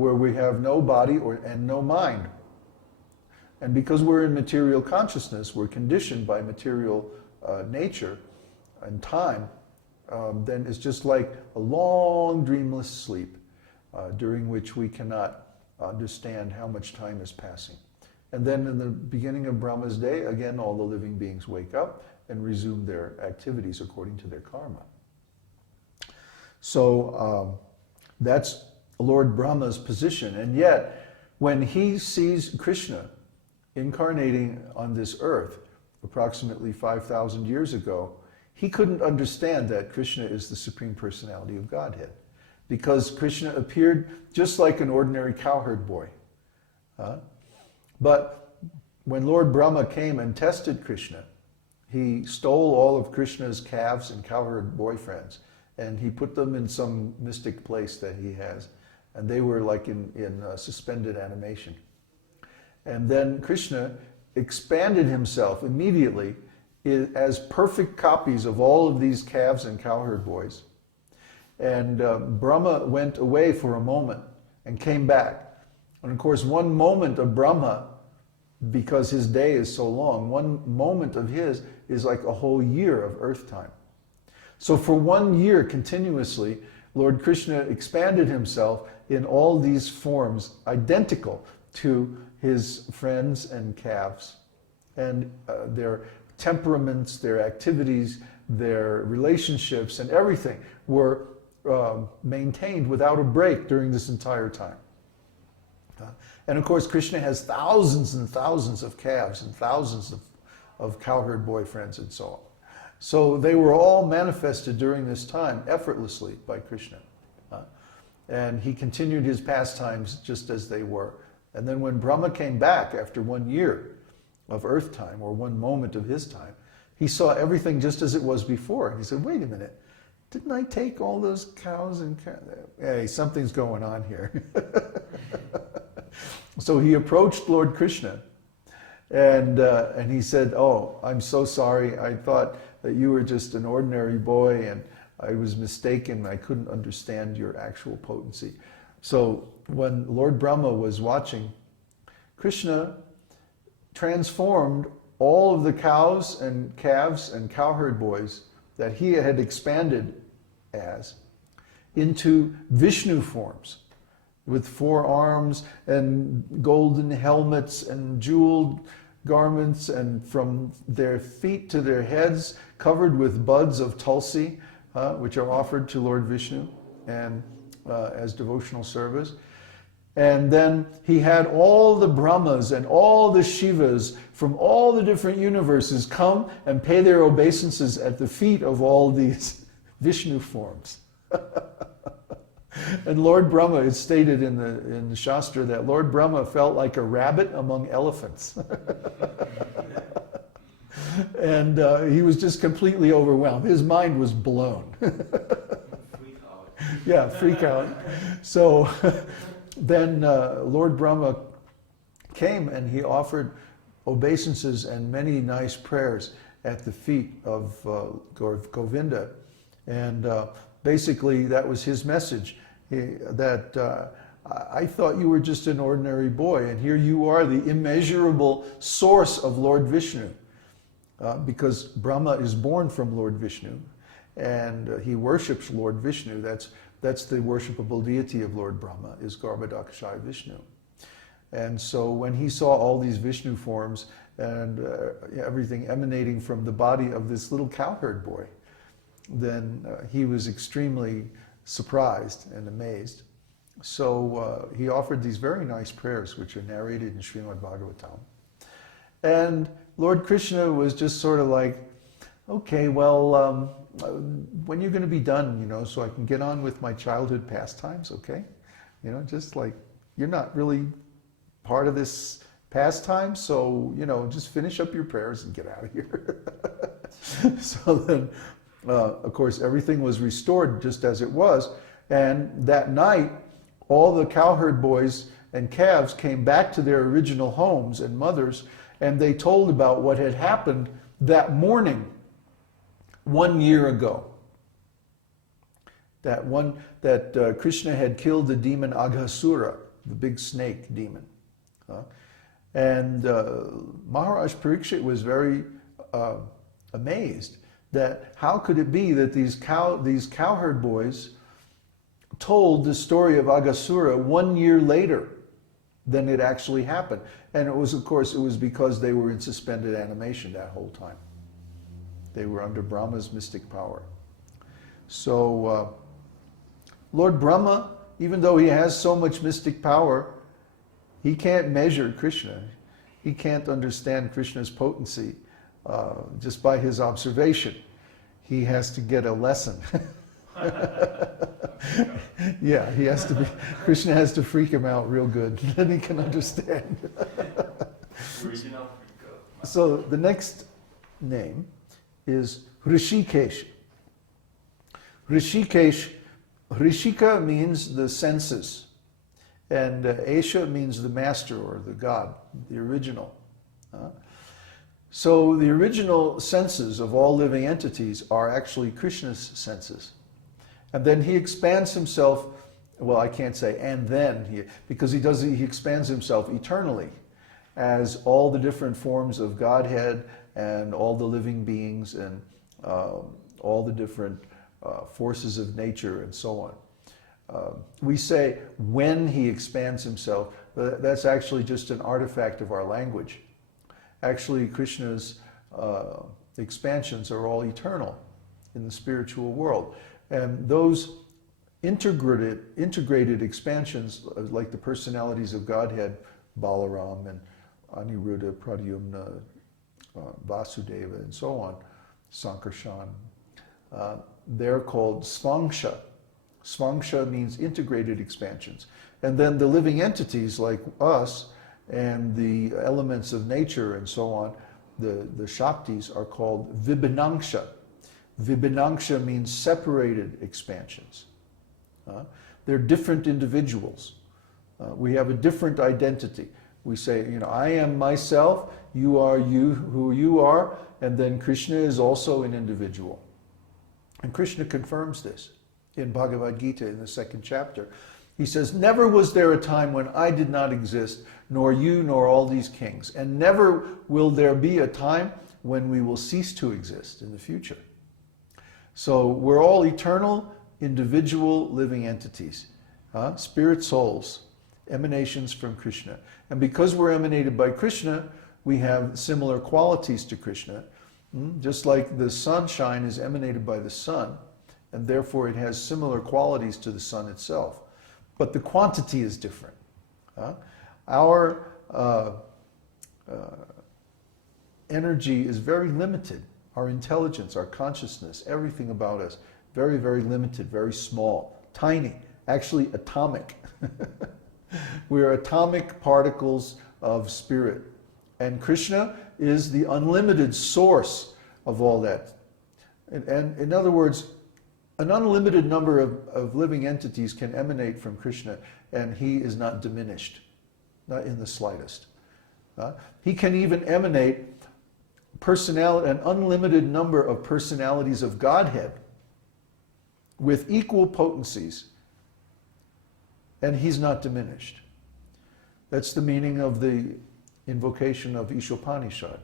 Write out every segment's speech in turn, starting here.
where we have no body and no mind. And because we're in material consciousness, we're conditioned by material nature and time, then it's just like a long dreamless sleep during which we cannot understand how much time is passing. And then in the beginning of Brahma's day, again, all the living beings wake up and resume their activities according to their karma. So that's Lord Brahma's position. And yet, when he sees Krishna incarnating on this earth approximately 5,000 years ago, he couldn't understand that Krishna is the Supreme Personality of Godhead, because Krishna appeared just like an ordinary cowherd boy. But when Lord Brahma came and tested Krishna, he stole all of Krishna's calves and cowherd boyfriends, and he put them in some mystic place that he has, and they were like in suspended animation. And then Krishna expanded himself immediately as perfect copies of all of these calves and cowherd boys. And Brahma went away for a moment and came back. And of course, one moment of Brahma, because his day is so long, one moment of his is like a whole year of earth time. So for 1 year continuously, Lord Krishna expanded himself in all these forms identical to his friends and calves, and their temperaments, their activities, their relationships, and everything were maintained without a break during this entire time. And of course, Krishna has thousands and thousands of calves and thousands of cowherd boyfriends and so on. So they were all manifested during this time effortlessly by Krishna. And he continued his pastimes just as they were. And then when Brahma came back after 1 year of earth time, or one moment of his time, he saw everything just as it was before. And he said, wait a minute, didn't I take all those cows and hey, something's going on here. So he approached Lord Krishna, and he said, oh, I'm so sorry. I thought that you were just an ordinary boy, and I was mistaken. I couldn't understand your actual potency. So when Lord Brahma was watching, Krishna transformed all of the cows and calves and cowherd boys that he had expanded as into Vishnu forms, with 4 arms and golden helmets and jeweled garments, and from their feet to their heads covered with buds of tulsi, which are offered to Lord Vishnu and as devotional service. And then he had all the Brahmas and all the Shivas from all the different universes come and pay their obeisances at the feet of all these Vishnu forms. And Lord Brahma, it's stated in the Shastra that Lord Brahma felt like a rabbit among elephants. And he was just completely overwhelmed. His mind was blown. Freak out. Yeah, freak out. So then Lord Brahma came and he offered obeisances and many nice prayers at the feet of Govinda. And basically that was his message, that I thought you were just an ordinary boy, and here you are, the immeasurable source of Lord Vishnu. Because Brahma is born from Lord Vishnu, and he worships Lord Vishnu. That's the worshipable deity of Lord Brahma, is Garbhodakashayi Vishnu. And so when he saw all these Vishnu forms and everything emanating from the body of this little cowherd boy, then he was extremely surprised and amazed. So he offered these very nice prayers, which are narrated in Srimad Bhagavatam. And Lord Krishna was just sort of like, okay, well, when you're going to be done, so I can get on with my childhood pastimes, okay? Just like, you're not really part of this pastime, so, just finish up your prayers and get out of here. So then, of course, everything was restored just as it was. And that night, all the cowherd boys and calves came back to their original homes and mothers, and they told about what had happened that morning, 1 year ago. That Krishna had killed the demon Aghasura the big snake demon. And Maharaj Parikshit was very amazed that how could it be that these cowherd boys told the story of Aghasura 1 year later than it actually happened. And it was, of course, it was because they were in suspended animation that whole time. They were under Brahma's mystic power. So Lord Brahma, even though he has so much mystic power, he can't measure Krishna. He can't understand Krishna's potency just by his observation. He has to get a lesson. Yeah, he has to be, Krishna has to freak him out real good, then he can understand. Original freaker. So the next name is Hrishikesh. Hrishikesh, Hrishika means the senses, and Esha means the master or the God, the original. So the original senses of all living entities are actually Krishna's senses. And then he expands himself, well, I can't say and then, because he expands himself eternally as all the different forms of Godhead and all the living beings and all the different forces of nature and so on. We say when he expands himself, but that's actually just an artifact of our language. Actually, Krishna's expansions are all eternal in the spiritual world. And those integrated expansions, like the personalities of Godhead, Balaram and Aniruddha, Pradyumna, Vasudeva, and so on, Sankarshan, they're called Svangsha. Svangsha means integrated expansions. And then the living entities like us and the elements of nature and so on, the Shaktis are called Vibhinangsha. Vibhinangsha means separated expansions. They're different individuals. We have a different identity. We say, I am myself, you are you, who you are, and then Krishna is also an individual. And Krishna confirms this in Bhagavad Gita in the 2nd chapter. He says, never was there a time when I did not exist, nor you, nor all these kings. And never will there be a time when we will cease to exist in the future. So we're all eternal, individual living entities, spirit souls, emanations from Krishna. And because we're emanated by Krishna, we have similar qualities to Krishna. Just like the sunshine is emanated by the sun, and therefore it has similar qualities to the sun itself. But the quantity is different. Our energy is very limited. Our intelligence, our consciousness, everything about us, very, very limited, very small, tiny, actually atomic. We're atomic particles of spirit. And Krishna is the unlimited source of all that. And in other words, an unlimited number of living entities can emanate from Krishna, and he is not diminished, not in the slightest. He can even emanate an unlimited number of personalities of Godhead with equal potencies, and he's not diminished. That's the meaning of the invocation of Ishopanishad.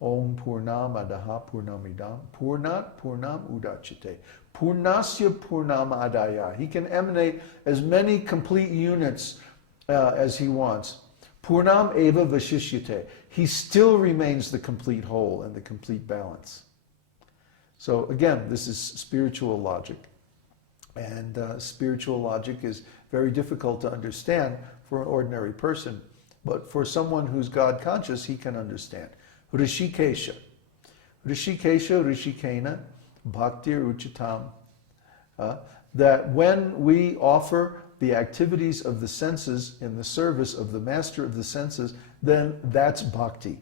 Om Purnamadaha Purnamidam Purnat Purnam Udachite. Purnasya Purnamadaya. He can emanate as many complete units as he wants. Purnam Eva Vashishyate. He still remains the complete whole and the complete balance. So again, this is spiritual logic. And spiritual logic is very difficult to understand for an ordinary person. But for someone who's God conscious, he can understand. Rishikesha. Rishikesha, Rishikena, Bhaktir Uchitam. That when we offer the activities of the senses in the service of the master of the senses, then that's bhakti.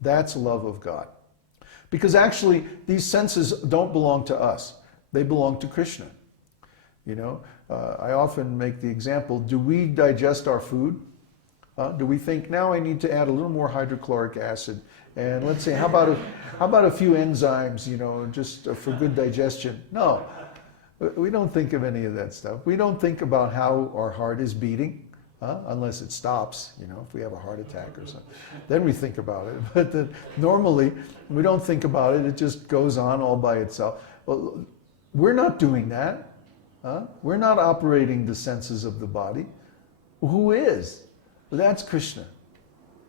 That's love of God. Because actually, these senses don't belong to us. They belong to Krishna. I often make the example, do we digest our food? Do we think, now I need to add a little more hydrochloric acid? And let's say, how about a few enzymes, just for good digestion? No, we don't think of any of that stuff. We don't think about how our heart is beating. Unless it stops, if we have a heart attack or something. Then we think about it. But normally, we don't think about it. It just goes on all by itself. Well, we're not doing that. We're not operating the senses of the body. Who is? Well, that's Krishna.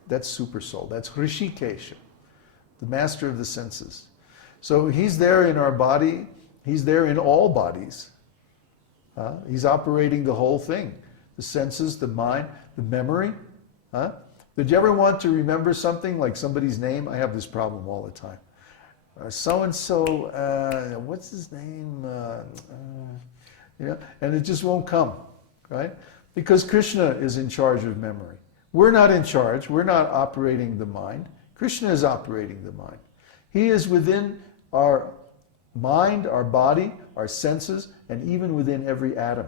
That's Super Soul. That's Hrishikesha, the master of the senses. So he's there in our body. He's there in all bodies. He's operating the whole thing. The senses, the mind, the memory. Did you ever want to remember something, like somebody's name? I have this problem all the time. So-and-so, what's his name? And it just won't come, right? Because Krishna is in charge of memory. We're not in charge. We're not operating the mind. Krishna is operating the mind. He is within our mind, our body, our senses, and even within every atom.